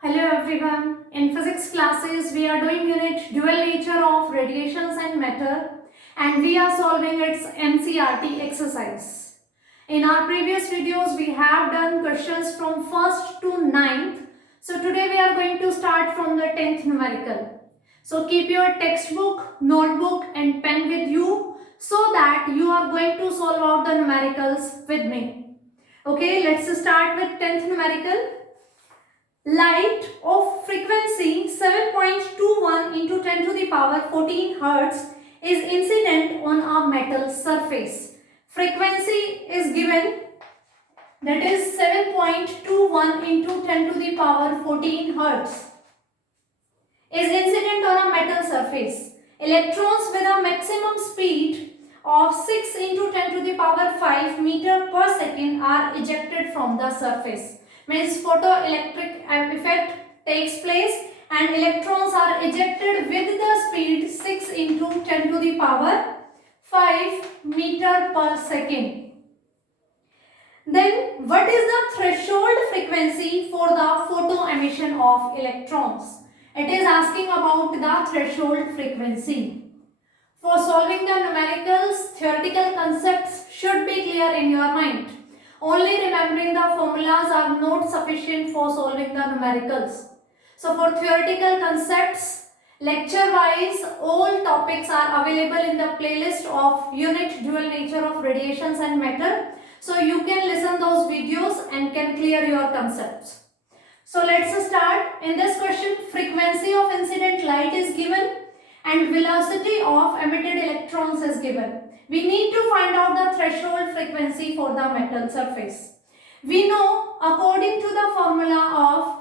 Hello everyone. In physics classes, we are doing unit dual nature of radiations and matter, and we are solving its NCERT exercise. In our previous videos, we have done questions from 1st to 9th. So today we are going to start from the 10th numerical. So keep your textbook, notebook and pen with you so that you are going to solve out the numericals with me. Okay, let's start with 10th numerical. Light of frequency 7.21 into 10 to the power 14 Hertz is incident on a metal surface. Frequency is given, that is 7.21 into 10 to the power 14 Hertz is incident on a metal surface. Electrons with a maximum speed of 6 into 10 to the power 5 meter per second are ejected from the surface. Means photoelectric effect takes place and electrons are ejected with the speed 6 into 10 to the power 5 meter per second. Then what is the threshold frequency for the photo emission of electrons? It is asking about the threshold frequency. For solving the numericals, theoretical concepts should be clear in your mind. Only remembering the formulas are not sufficient for solving the numericals. So for theoretical concepts, lecture-wise, all topics are available in the playlist of Unit Dual Nature of Radiations and Matter. So you can listen those videos and can clear your concepts. So let's start. In this question, frequency of incident light is given and velocity of emitted electrons is given. We need to find out the threshold frequency for the metal surface. We know according to the formula of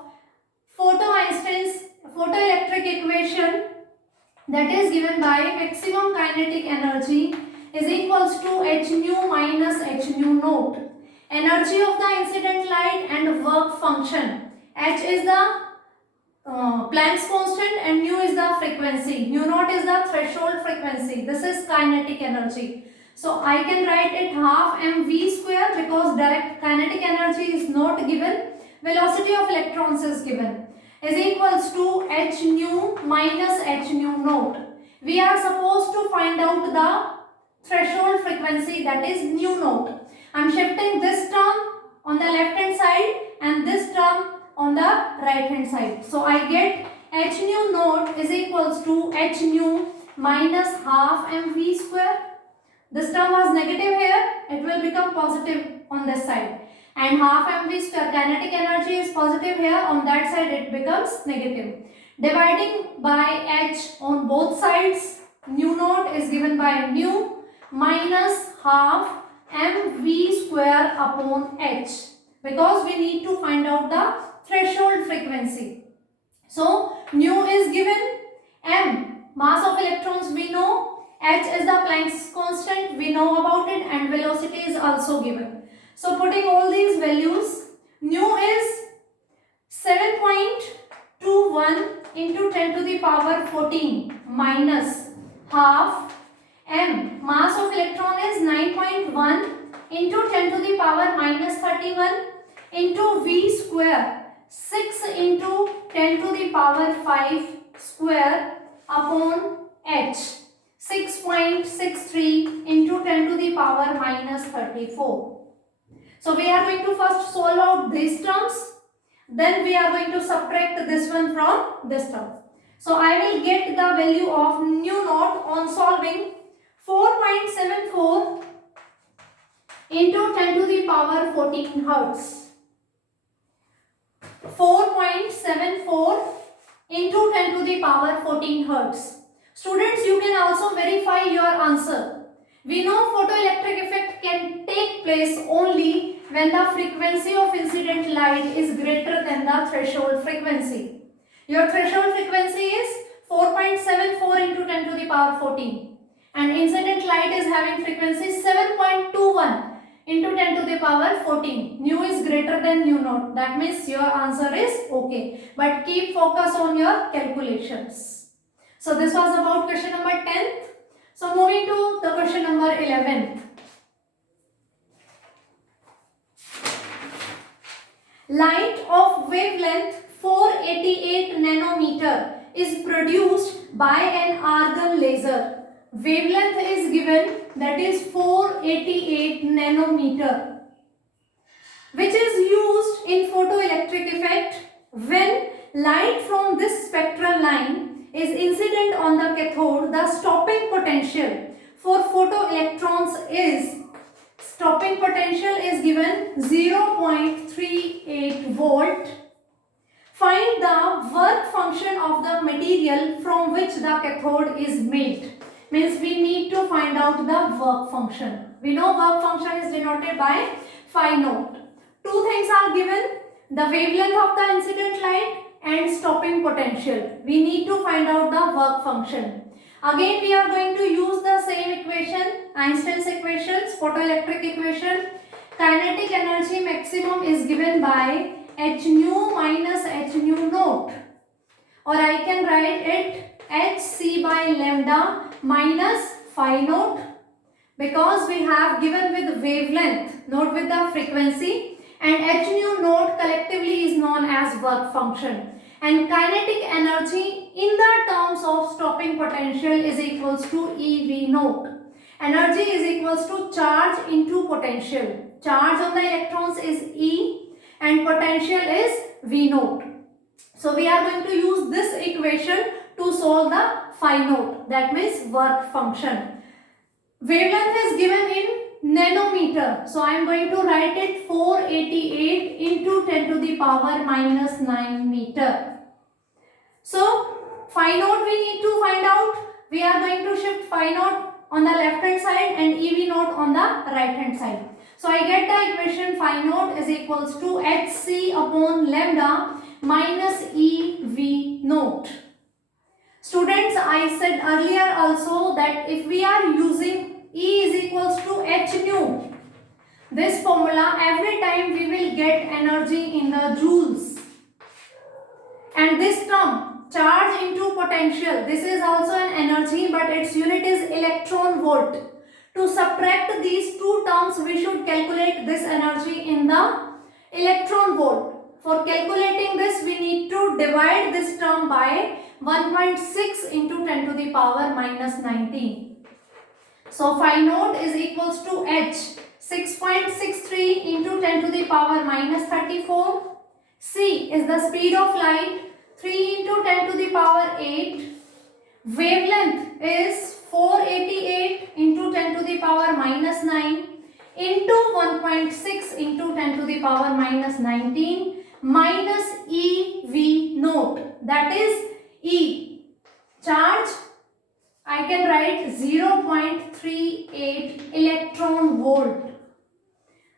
Einstein's photoelectric equation, that is given by maximum kinetic energy is equals to h nu minus h nu naught. Energy of the incident light and work function. H is the Planck's constant and nu is the frequency. Nu naught is the threshold frequency. This is kinetic energy. So I can write it half mv square because direct kinetic energy is not given. Velocity of electrons is given. Is equals to h nu minus h nu naught. We are supposed to find out the threshold frequency, that is nu naught. I am shifting this term on the left hand side and this term on the right hand side. So I get h nu naught is equals to h nu minus half mv square. This term was negative here, it will become positive on this side. And half mv square, kinetic energy is positive here, on that side it becomes negative. Dividing by h on both sides, nu naught is given by nu minus half mv square upon h. Because we need to find out the threshold frequency. So nu is given, m mass of electrons we know, h is the Planck's constant we know about it, and velocity is also given. So putting all these values, nu is 7.21 into 10 to the power 14 minus half m mass of electron is 9.1 into 10 to the power minus 31 into v square 6 into 10 to the power 5 square upon h, 6.63 into 10 to the power minus 34. So we are going to first solve out these terms, then we are going to subtract this one from this term. So I will get the value of nu naught on solving 4.74 into 10 to the power 14 Hertz. 4.74 into 10 to the power 14 Hertz. Students, you can also verify your answer. We know photoelectric effect can take place only when the frequency of incident light is greater than the threshold frequency. Your threshold frequency is 4.74 into 10 to the power 14 and incident light is having frequency 7.21 into 10 to the power 14. Nu is greater than nu naught. That means your answer is okay. But keep focus on your calculations. So this was about question number 10th. So moving to the question number 11th. Light of wavelength 488 nanometer is produced by an argon laser. Wavelength is given, that is 488 nanometer, which is used in photoelectric effect when light from this spectral line is incident on the cathode. The stopping potential for photoelectrons is given 0.38 volt. Find the work function of the material from which the cathode is made. Means we need to find out the work function. We know work function is denoted by phi naught. Two things are given, the wavelength of the incident light and stopping potential. We need to find out the work function. Again we are going to use the same equation, Einstein's equations, photoelectric equation. Kinetic energy maximum is given by h nu minus h nu naught, or I can write it hc by lambda minus phi naught, because we have given with wavelength, not with the frequency, and h nu naught collectively is known as work function. And kinetic energy in the terms of stopping potential is equals to eV naught. Energy is equals to charge into potential. Charge on the electrons is E and potential is V naught. So we are going to use this equation to solve the phi naught, that means work function. Wavelength is given in nanometer, so I am going to write it 488 into 10 to the power minus 9 meter. So phi naught we need to find out. We are going to shift phi naught on the left hand side and EV naught on the right hand side. So I get the equation phi naught is equals to hc upon lambda minus EV naught. Students, I said earlier also that if we are using E is equals to h nu, this formula, every time we will get energy in the joules. And this term, charge into potential, this is also an energy, but its unit is electron volt. To subtract these two terms, we should calculate this energy in the electron volt. For calculating this, we need to divide this term by 1.6 into 10 to the power minus 19. So phi naught is equals to h 6.63 into 10 to the power minus 34. C is the speed of light, 3 into 10 to the power 8. Wavelength is 488 into 10 to the power minus 9 into 1.6 into 10 to the power minus 19 minus EV naught, that is E. Charge, I can write 0.38 electron volt.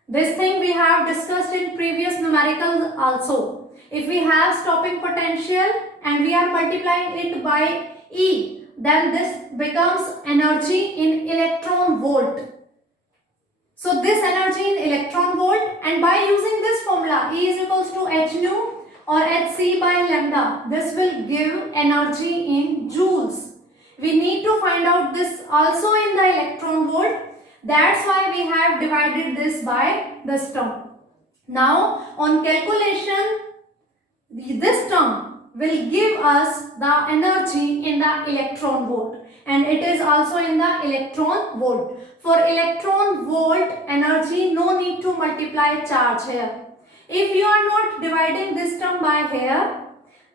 This thing we have discussed in previous numericals also. If we have stopping potential and we are multiplying it by E, then this becomes energy in electron volt. So this energy in electron volt, and by using this formula E is equals to h nu or hc by lambda, this will give energy in joules. We need to find out this also in the electron volt. That's why we have divided this by this term. Now on calculation, this term will give us the energy in the electron volt, and it is also in the electron volt. For electron volt energy, no need to multiply charge here. If you are not dividing this term by here,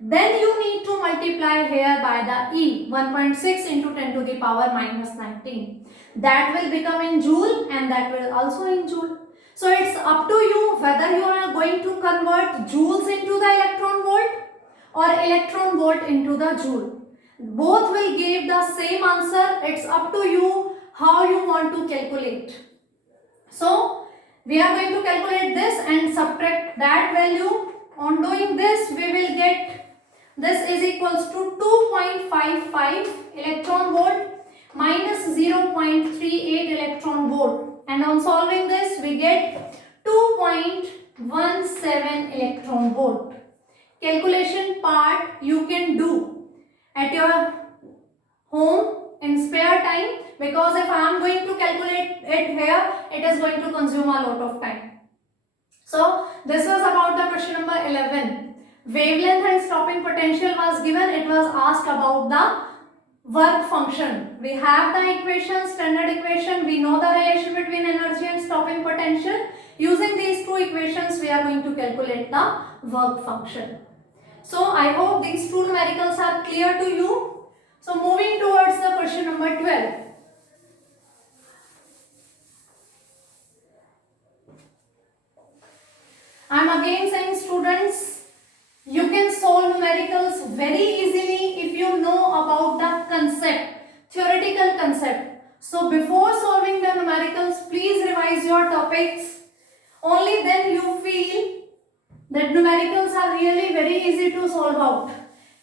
then you need to multiply here by the E, 1.6 into 10 to the power minus 19. That will become in joule and that will also in joule. So it's up to you whether you are going to convert joules into the electron volt or electron volt into the joule. Both will give the same answer. It's up to you how you want to calculate. So we are going to calculate this and subtract that value. On doing this, we will get this is equals to 2.55 electron volt minus 0.38 electron volt, and on solving this we get 2.17 electron volt. Calculation part you can do at your home in spare time, because if I am going to calculate it here, it is going to consume a lot of time. So this was about the question number 11. wavelength and stopping potential was given, it was asked about the work function. We have the equation, standard equation, we know the relation between energy and stopping potential. Using these two equations, we are going to calculate the work function. So I hope these two numericals are clear to you. So moving towards the question number 12. I am again saying, students, you can solve numericals very easily if you know about the concept, theoretical concept. So before solving the numericals, please revise your topics. Only then you feel that numericals are really very easy to solve out.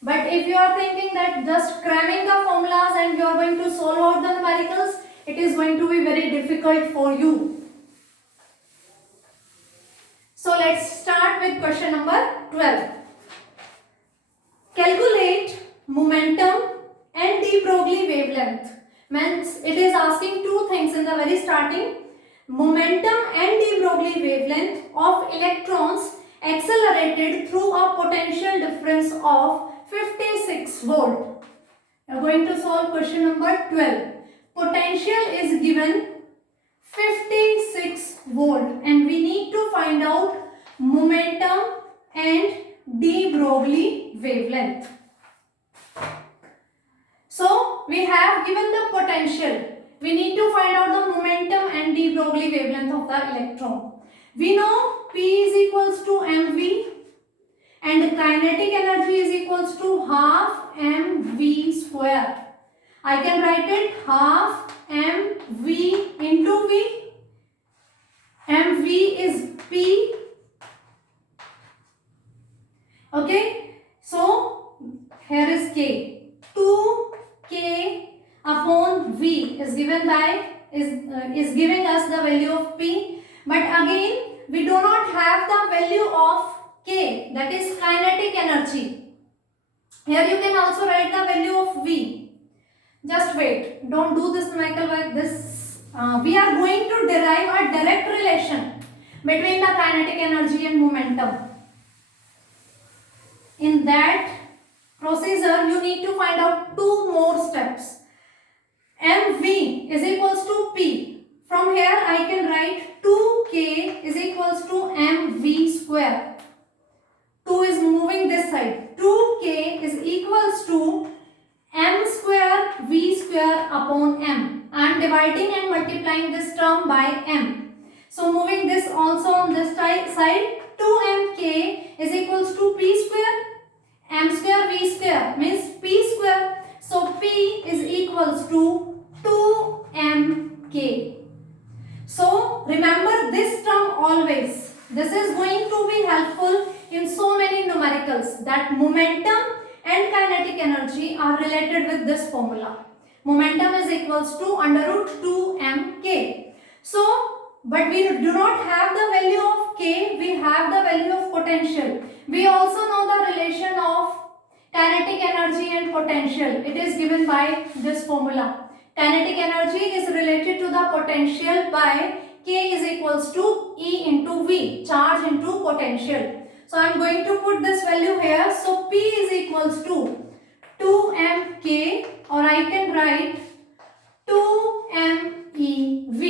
But if you are thinking that just cramming the formulas and you are going to solve out the numericals, it is going to be very difficult for you. So let's start with question number 12. Calculate momentum and de Broglie wavelength. Means it is asking two things in the very starting. Momentum and de Broglie wavelength of electrons accelerated through a potential difference of 56 volt. We are going to solve question number 12. Potential is given 56 volt and we need to find out momentum and de Broglie wavelength. So we have given the potential. We need to find out the momentum and de Broglie wavelength of the electron. We know P is equals to mv and kinetic energy is equals to half mv square. I can write it half mv into v. mv is P. Okay, so here is K. 2K upon V is given by is giving us the value of P. But again, we do not have the value of K, that is kinetic energy. Here you can also write the value of V. Just wait, don't do this numerical like this. We are going to derive a direct relation between the kinetic energy and momentum. In that procedure, you need to find out two more steps. mv is equals to P. From here, I can write 2K is equals to mv square. 2 is moving this side. 2K is equals to m square v square upon m. I am dividing and multiplying this term by m. So moving this also on this side. 2mk is equals to p square. M square v square means p square. So p is equals to 2mk. So remember this term always. This is going to be helpful in so many numericals, that momentum and kinetic energy are related with this formula. Momentum is equals to under root 2mk. So, but we do not have the value of k, we have the value of potential. We also know the relation of kinetic energy and potential. It is given by this formula. Kinetic energy is related to the potential by K is equals to E into V, charge into potential. So I am going to put this value here. So P is equals to 2mk, or I can write 2meV.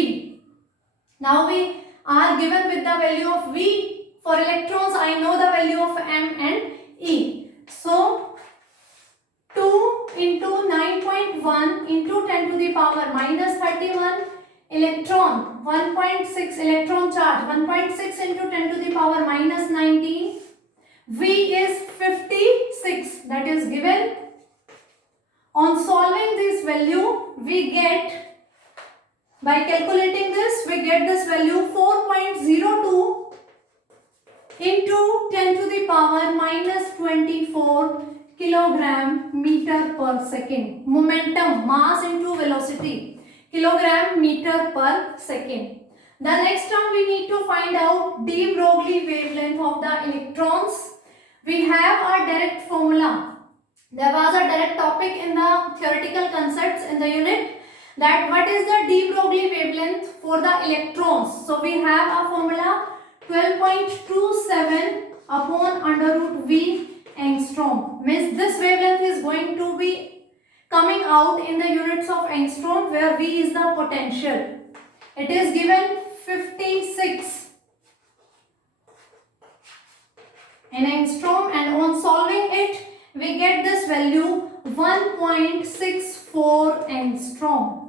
Now we are given with the value of V. For electrons, I know the value of M and E. So 2 into 9.1 into 10 to the power minus 31 electron, 1.6 electron charge, 1.6 into 10 to the power minus 19. V is 56, that is given. On solving this value, we get, by calculating this, we get this value 4.02 into 10 to the power minus 24 kilogram meter per second. Momentum, mass into velocity, kilogram meter per second. The next term we need to find out de Broglie wavelength of the electrons. We have a direct formula. There was a direct topic in the theoretical concepts in the unit, that what is the de Broglie wavelength for the electrons. So we have a formula 12.27 upon under root V angstrom. Means this wavelength is going to be coming out in the units of angstrom, where V is the potential. It is given 56 in angstrom, and on solving it we get this value 1.64 angstrom.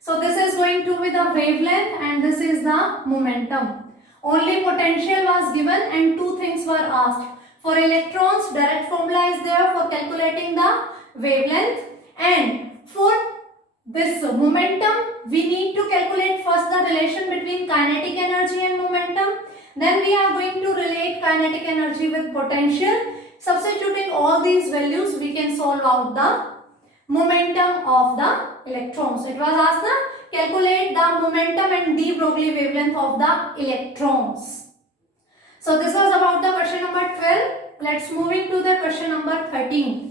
So this is going to be the wavelength and this is the momentum. Only potential was given and two things were asked. For electrons, direct formula is there for calculating the wavelength, and for this momentum we need to calculate first the relation between kinetic energy and momentum. Then we are going to relate kinetic energy with potential. Substituting all these values, we can solve out the momentum of the electrons. It was asked to calculate the momentum and de Broglie wavelength of the electrons. So this was about the question number 12. Let's move into the question number 13.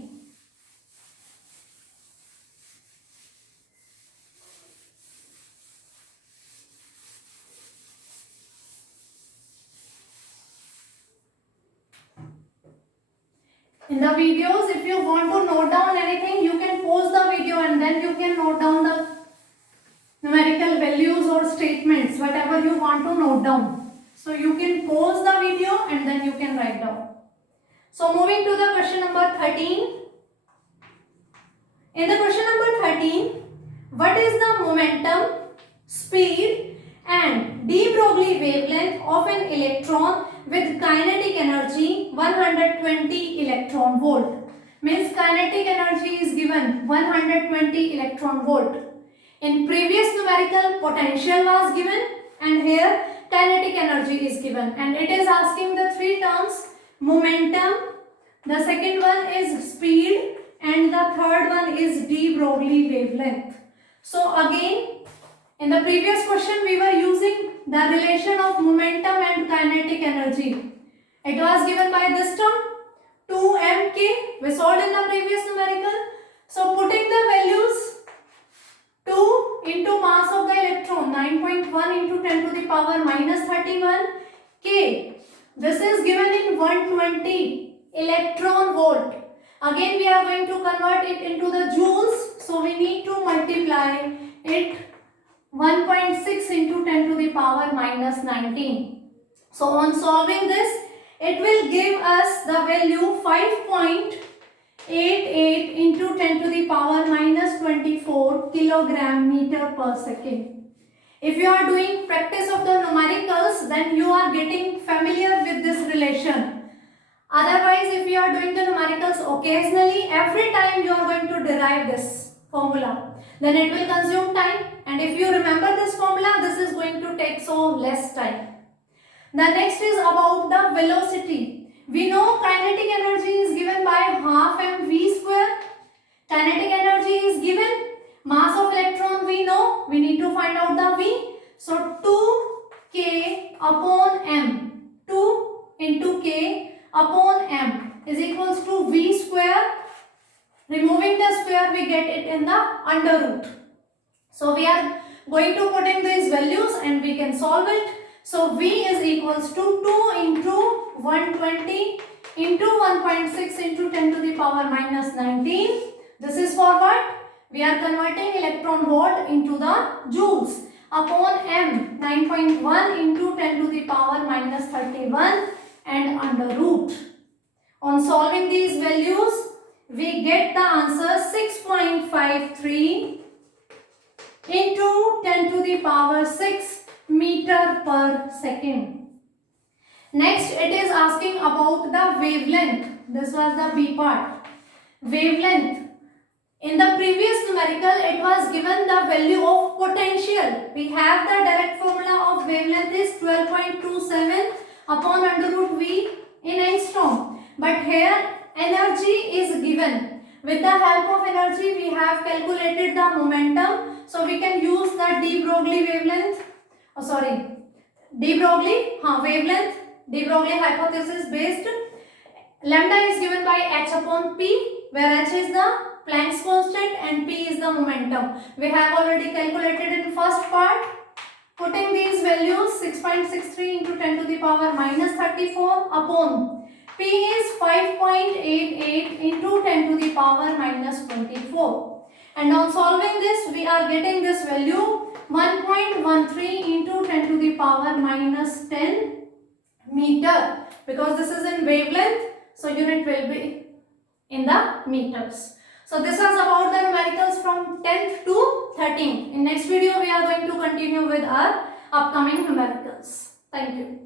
In the videos, if you want to note down anything, you can pause the video and then you can note down the numerical values or statements, whatever you want to note down. So you can pause the video and then you can write down. So moving to the question number 13. In the question number 13, what is the momentum, speed and de Broglie wavelength of an electron with kinetic energy 120 electron volt? Means kinetic energy is given 120 electron volt. In previous numerical, potential was given and here kinetic energy is given, and it is asking the three terms: momentum, the second one is speed, and the third one is de Broglie wavelength. So again, in the previous question we were using the relation of momentum and kinetic energy. It was given by this term 2mk. We solved in the previous numerical. So putting the values, 2 into mass of the electron 9.1 into 10 to the power minus 31 K. This is given in 120 electron volt. Again we are going to convert it into the joules. So we need to multiply it 1.6 into 10 to the power minus 19. So on solving this, it will give us the value 5.88 into 10 to the power minus 24 kilogram meter per second. If you are doing practice of the numericals, then you are getting familiar with this relation. Otherwise, if you are doing the numericals occasionally, every time you are going to derive this formula, then it will consume time. And if you remember this formula, this is going to take so less time. The next is about the velocity. We know kinetic energy is given by half mv square. Kinetic energy is given. Mass of electron we know. We need to find out the v. So 2k upon m. 2 into k upon m is equals to v square. Removing the square, we get it in the under root. So we are going to put in these values and we can solve it. So v is equals to 2 into 120 into 1.6 into 10 to the power minus 19. This is for what? We are converting electron volt into the joules upon m 9.1 into 10 to the power minus 31 and under root. On solving these values, we get the answer 6.53 into 10 to the power 6 meter per second. Next, it is asking about the wavelength. This was the B part. Wavelength. In the previous numerical, it was given the value of potential. We have the direct formula of wavelength is 12.27 upon under root V in angstrom. But here energy is given. With the help of energy, we have calculated the momentum. So we can use the de Broglie wavelength. De Broglie wavelength. De Broglie hypothesis based. Lambda is given by h upon p, where h is the Planck's constant and p is the momentum. We have already calculated in first part. Putting these values 6.63 into 10 to the power minus 34 upon P is 5.88 into 10 to the power minus 24. And on solving this, we are getting this value 1.13 into 10 to the power minus 10 meter, because this is in wavelength, so unit will be in the meters. So this is about the numericals from 10th to 13th. In next video, we are going to continue with our upcoming numericals. Thank you.